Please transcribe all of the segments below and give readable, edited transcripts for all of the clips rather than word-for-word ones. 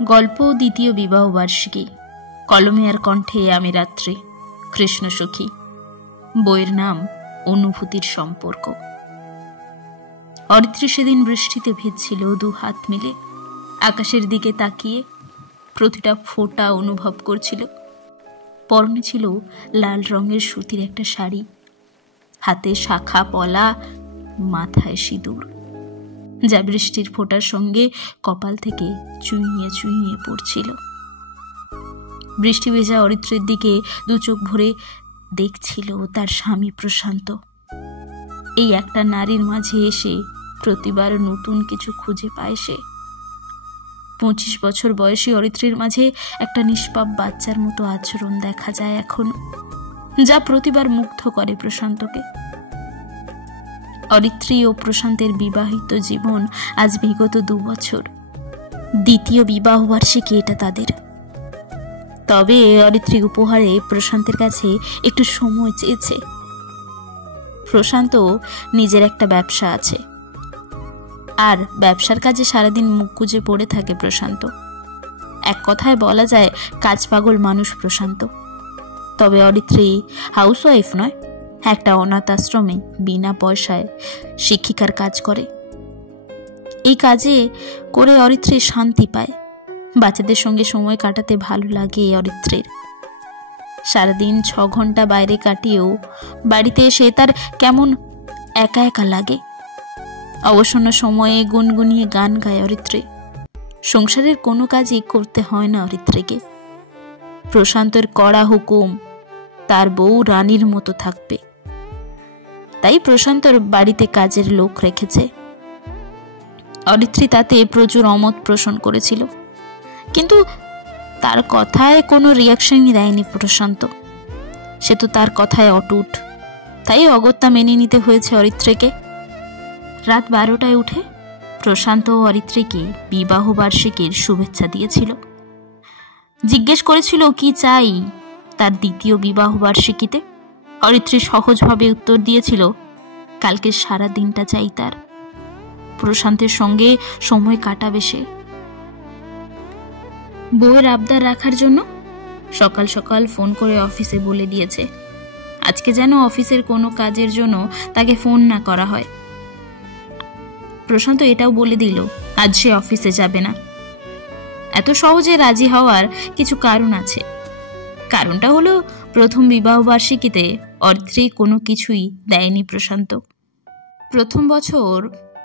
গল্প দ্বিতীয় বিবাহ বার্ষিকী। কলমে আর কণ্ঠে আমি রাত্রি, কৃষ্ণ সখী। বইয়ের নাম অনুভূতির সম্পর্ক। অরিত্রী সেদিন বৃষ্টিতে ভিজছিল, দু হাত মিলে আকাশের দিকে তাকিয়ে প্রতিটা ফোঁটা অনুভব করছিল। পরনে ছিল লাল রঙের সুতির একটা শাড়ি, হাতে শাখা পলা, মাথায় সিঁদুর, যা বৃষ্টির ফোঁটার সঙ্গে কপাল থেকে চুইয়ে চুইয়ে পড়ছিল। বৃষ্টি ভেজা অরিত্রের দিকে দু চোখ ভরে দেখছিল তার স্বামী প্রশান্ত। এই একটা নারীর মাঝে এসে প্রতিবার নতুন কিছু খুঁজে পায় সে। 25 বছর বয়সী অরিত্রীর মাঝে একটা নিষ্পাপ বাচ্চার মতো আচরণ দেখা যায় এখনো, যা প্রতিবার মুগ্ধ করে প্রশান্তকে। অরিত্রী ও প্রশান্তের বিবাহিত জীবন আজ বিগত 2 বছর। দ্বিতীয় বিবাহ বার্ষিকী এটা তাদের। তবে অরিত্রী উপহারে প্রশান্তের কাছে একটু সময় চেয়েছে। প্রশান্ত নিজের একটা ব্যবসা আছে, আর ব্যবসার কাজে সারাদিন মুখ গুজে পড়ে থাকে প্রশান্ত। এক কথায় বলা যায় কাজ পাগল মানুষ প্রশান্ত। তবে অরিত্রী হাউসওয়াইফ নয়, একটা অনাথ আশ্রমে বিনা পয়সায় শিক্ষিকার কাজ করে। এই কাজে করে অরিত্রী শান্তি পায়। বাচ্চাদের সঙ্গে সময় কাটাতে ভালো লাগে অরিত্রীর। সারাদিন 6 ঘন্টা বাইরে কাটিয়েও বাড়িতে এসে তার কেমন একা একা লাগে। অবসন্ন সময়ে গুনগুনিয়ে গান গায় অরিত্রী। সংসারের কোনো কাজই করতে হয় না অরিত্রীকে। প্রশান্তের কড়া হুকুম, তার বউ রানীর মতো থাকবে। তাই প্রশান্তর বাড়িতে কাজের লোক রেখেছে। অরিত্রী তাতে প্রচুর অমত পোষণ করেছিল, কিন্তু তার কথায় কোনো রিয়াকশনই দেয়নি প্রশান্ত। সে তো তার কথায় অটুট, তাই অগত্যা মেনে নিতে হয়েছে অরিত্রীকে। রাত 12টায় উঠে প্রশান্ত ও অরিত্রীকে বিবাহ বার্ষিকীর শুভেচ্ছা দিয়েছিল। জিজ্ঞেস করেছিল কি চাই তার দ্বিতীয় বিবাহ বার্ষিকীতে। অরিত্রী সহজভাবে উত্তর দিয়েছিল, কালকে সারা দিনটা চাই তার। প্রশান্তের সঙ্গে সময় কাটাবে সে। বউয়ের আবদার রাখার জন্য সকাল সকাল ফোন করে অফিসে বলে দিয়েছে আজকে যেন অফিসের কোনো কাজের জন্য তাকে ফোন না করা হয়। প্রশান্ত এটাও বলে দিল আজ সে অফিসে যাবে না। এত সহজে রাজি হওয়ার কিছু কারণ আছে। কারণটা হলো প্রথম বিবাহ বার্ষিকীতে অরিত্রী কোনো কিছুই দেয়নি প্রশান্ত। প্রথম বছর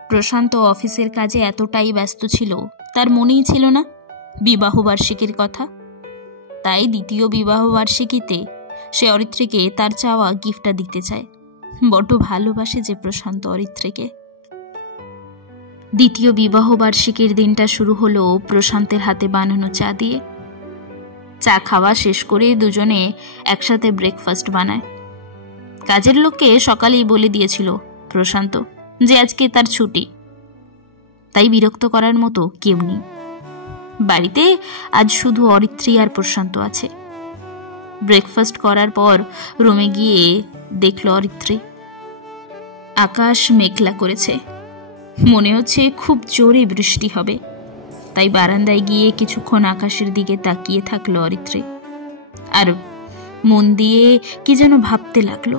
প্রশান্ত অফিসের কাজে এতটাই ব্যস্ত ছিল, তার মনেই ছিল না বিবাহ বার্ষিকীর কথা। তাই দ্বিতীয় বিবাহ বার্ষিকীতে সে অরিত্রীকে তার চাওয়া গিফটটা দিতে চায়। বড্ড ভালোবাসে যে প্রশান্ত অরিত্রীকে। দ্বিতীয় বিবাহ বার্ষিকীর দিনটা শুরু হলো প্রশান্তের হাতে বানানো চা দিয়ে। চা খাওয়া শেষ করে দুজনে একসাথে ব্রেকফাস্ট বানায়। কাজের লোককে সকালেই বলে দিয়েছিল প্রশান্ত যে আজকে তার ছুটি, তাই বিরক্ত করার মতো কেউ নেই। বাড়িতে আজ শুধু অরিত্রী আর প্রশান্ত আছে। ব্রেকফাস্ট করার পর রুমে গিয়ে দেখল অরিত্রী আকাশ মেঘলা করেছে, মনে হচ্ছে খুব জোরে বৃষ্টি হবে। তাই বারান্দায় গিয়ে কিছুক্ষণ আকাশের দিকে তাকিয়ে থাকলো অরিত্রী, আর মন দিয়ে কি যেন ভাবতে লাগলো।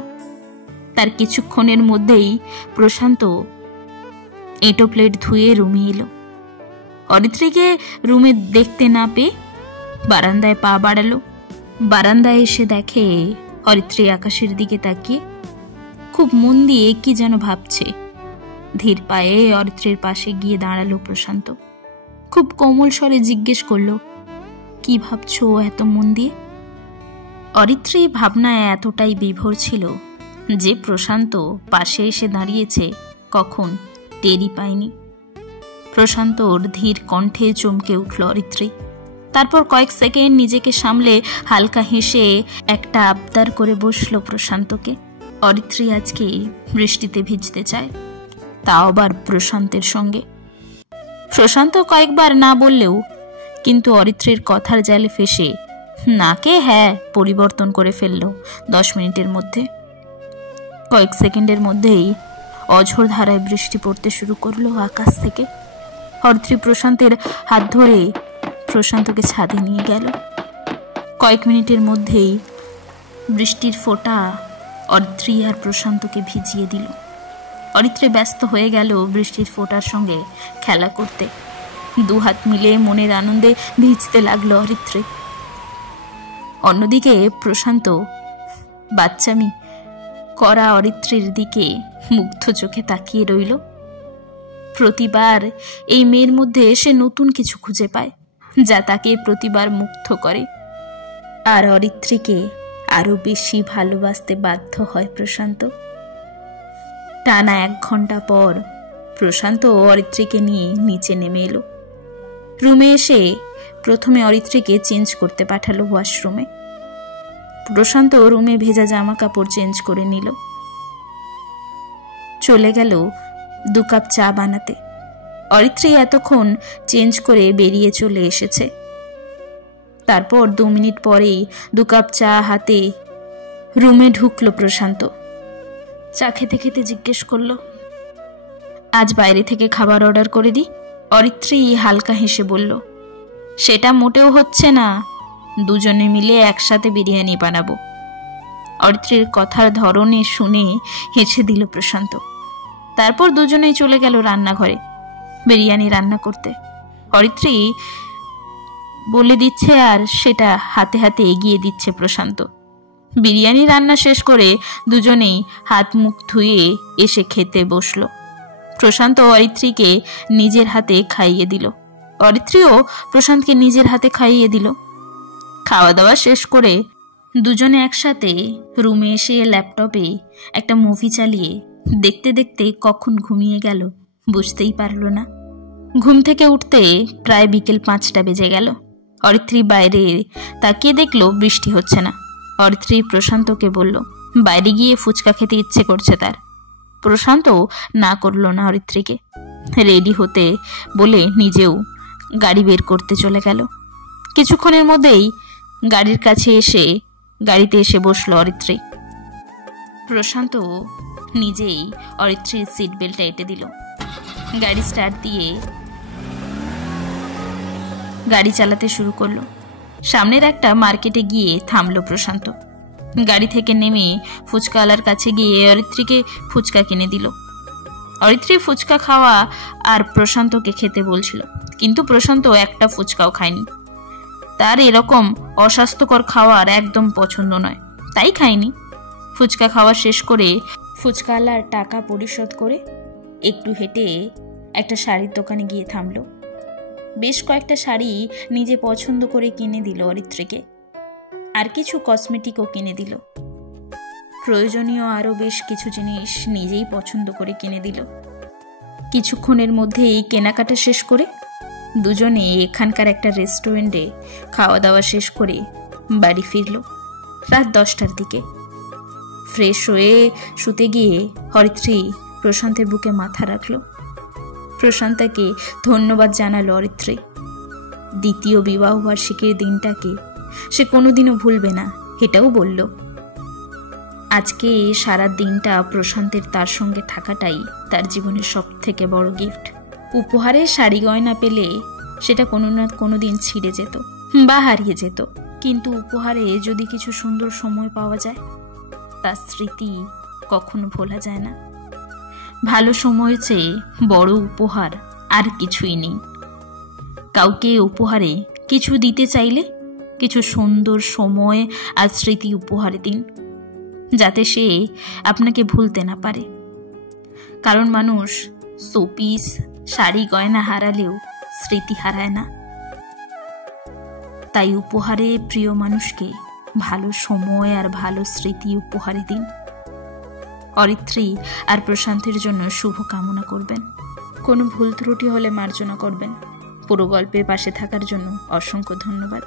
তার কিছুক্ষণের মধ্যেই প্রশান্ত এঁটো প্লেট ধুয়ে রুমে এলো। অরিত্রীকে রুমে দেখতে না পেয়ে বারান্দায় পা বাড়ালো। বারান্দায় এসে দেখে অরিত্রী আকাশের দিকে তাকিয়ে খুব মন দিয়ে কি যেন ভাবছে। ধীর পায়ে অরিত্রীর পাশে গিয়ে দাঁড়ালো প্রশান্ত। খুব কোমল স্বরে জিজ্ঞেস করলো, কি ভাবছো এত মন দিয়ে? অরিত্রী ভাবনায় এতটাই বিভোর ছিল যে প্রশান্ত পাশে এসে দাঁড়িয়েছে কখন টেরই পায়নি। প্রশান্তর ধীর কণ্ঠে চমকে উঠল অরিত্রী। তারপর কয়েক সেকেন্ড নিজেকে সামলে হালকা হেসে একটা আবদার করে বসলো প্রশান্তকে। অরিত্রী আজকে বৃষ্টিতে ভিজতে চায়, তাও আবার প্রশান্তের সঙ্গে। প্রশান্ত কয়েকবার না বললেও কিন্তু অরিত্রীর কথার জালে ফেসে নাকে হ্যাঁ পরিবর্তন করে ফেলল 10 মিনিটের মধ্যে। কয়েক সেকেন্ডের মধ্যেই অঝোর ধারায় বৃষ্টি পড়তে শুরু করলো আকাশ থেকে। অরিত্রী প্রশান্তের হাত ধরে প্রশান্তকে ছাদে নিয়ে গেল। কয়েক মিনিটের মধ্যেই বৃষ্টির ফোঁটা অরিত্রী আর প্রশান্তকে ভিজিয়ে দিল। অরিত্রী ব্যস্ত হয়ে গেল বৃষ্টির ফোঁটার সঙ্গে খেলা করতে। দুহাত মিলে মনের আনন্দে ভিজতে লাগলো অরিত্রী। অন্যদিকে প্রশান্ত বাচ্চামি করা অরিত্রীর দিকে মুগ্ধ চোখে তাকিয়ে রইল। প্রতিবার এই মেয়ের মধ্যে সে নতুন কিছু খুঁজে পায়, যা তাকে প্রতিবার মুগ্ধ করে, আর অরিত্রীকে আরো বেশি ভালোবাসতে বাধ্য হয় প্রশান্ত। টানা 1 ঘন্টা পর প্রশান্ত অরিত্রীকে নিয়ে নিচে নেমে এলো। রুমে এসে প্রথমে অরিত্রীকে চেঞ্জ করতে পাঠালো ওয়াশরুমে। প্রশান্ত রুমে ভেজা জামা কাপড় চেঞ্জ করে নিল। চলে গেল 2 কাপ চা বানাতে। অরিত্রী এতক্ষণ চেঞ্জ করে বেরিয়ে চলে এসেছে। তারপর 2 মিনিট পরেই 2 কাপ চা হাতে রুমে ঢুকলো প্রশান্ত। চা খেতে খেতে জিজ্ঞেস করলো, আজ বাইরে থেকে খাবার অর্ডার করে দিই? অরিত্রী হালকা হেসে বলল, সেটা মোটেও হচ্ছে না, দুজনে মিলে একসাথে বিরিয়ানি বানাবো। অরিত্রীর কথার ধরনে শুনে হেসে দিল প্রশান্ত। তারপর দুজনেই চলে গেল রান্নাঘরে বিরিয়ানি রান্না করতে। অরিত্রী বলে দিচ্ছে আর সেটা হাতে হাতে এগিয়ে দিচ্ছে প্রশান্ত। বিরিয়ানি রান্না শেষ করে দুজনেই হাত মুখ ধুয়ে এসে খেতে বসলো। প্রশান্ত অরিত্রীকে নিজের হাতে খাইয়ে দিল, অরিত্রীও প্রশান্তকে নিজের হাতে খাইয়ে দিল। খাওয়া দাওয়া শেষ করে দুজনে একসাথে রুমে এসে ল্যাপটপে একটা মুভি চালিয়ে দেখতে দেখতে কখন ঘুমিয়ে গেল বুঝতেই পারল না। ঘুম থেকে উঠতে প্রায় বিকেল 5টা বেজে গেল। অরিত্রী বাইরে তাকিয়ে দেখলো বৃষ্টি হচ্ছে না। অরিত্রী প্রশান্তকে বলল বাইরে গিয়ে ফুচকা খেতে ইচ্ছে করছে তার। প্রশান্ত না করলো না অরিত্রীকে। রেডি হতে বলে নিজেও গাড়ি বের করতে চলে গেল। কিছুক্ষণের মধ্যেই গাড়ির কাছে এসে গাড়িতে এসে বসলো অরিত্রী। প্রশান্ত নিজেই অরিত্রীর সিট বেল্টটা এঁটে দিল। গাড়ি স্টার্ট দিয়ে গাড়ি চালাতে শুরু করলো। সামনের একটা মার্কেটে গিয়ে থামলো প্রশান্ত। গাড়ি থেকে নেমে ফুচকাওয়ালার কাছে গিয়ে অরিত্রীকে ফুচকা কিনে দিল। অরিত্রী ফুচকা খাওয়া আর প্রশান্তকে খেতে বলছিল, কিন্তু প্রশান্ত একটা ফুচকাও খায়নি। তার এরকম অস্বাস্থ্যকর খাওয়ার একদম পছন্দ নয়, তাই খায়নি। ফুচকা খাওয়া শেষ করে ফুচকাওয়ালার টাকা পরিশোধ করে একটু হেঁটে একটা শাড়ির দোকানে গিয়ে থামলো। বেশ কয়েকটা শাড়ি নিজে পছন্দ করে কিনে দিল অরিত্রীকে, আর কিছু কসমেটিকও কিনে দিল। প্রয়োজনীয় আরও বেশ কিছু জিনিস নিজেই পছন্দ করে কিনে দিল। কিছুক্ষণের মধ্যেই কেনাকাটা শেষ করে দুজনে এখানকার একটা রেস্টুরেন্টে খাওয়া দাওয়া শেষ করে বাড়ি ফিরল রাত 10টার দিকে। ফ্রেশ হয়ে শুতে গিয়ে অরিত্রী প্রশান্তের বুকে মাথা রাখল। প্রশান্তকে ধন্যবাদ জানালো অরিত্রী। দ্বিতীয় বিবাহ বার্ষিকীর দিনটাকে সে কোনোদিনও ভুলবে না, এটাও বলল। আজকে সারা দিনটা প্রশান্তের তার সঙ্গে থাকাটাই তার জীবনের সব থেকে বড় গিফট। উপহারে শাড়ি গয়না পেলে সেটা কোনো না কোনো দিন ছিঁড়ে যেত বা হারিয়ে যেত, কিন্তু উপহারে যদি কিছু সুন্দর সময় পাওয়া যায় তার স্মৃতি কখনো ভোলা যায় না। ভালো সময়ের চেয়ে বড় উপহার আর কিছুই নেই। কাউকে উপহারে কিছু দিতে চাইলে কিছু সুন্দর সময় আর স্মৃতি উপহারে দিন, যাতে সে আপনাকে ভুলতে না পারে। কারণ মানুষ শোপিস শাড়ি গয়না হারালেও স্মৃতি হারায় না। তাই উপহারে প্রিয় মানুষকে ভালো সময় আর ভালো স্মৃতি উপহারে দিন। অরিত্রী আর প্রশান্তের জন্য শুভ কামনা করবেন। কোনো ভুল ত্রুটি হলে মার্জনা করবেন। পুরো গল্পের পাশে থাকার জন্য অসংখ্য ধন্যবাদ।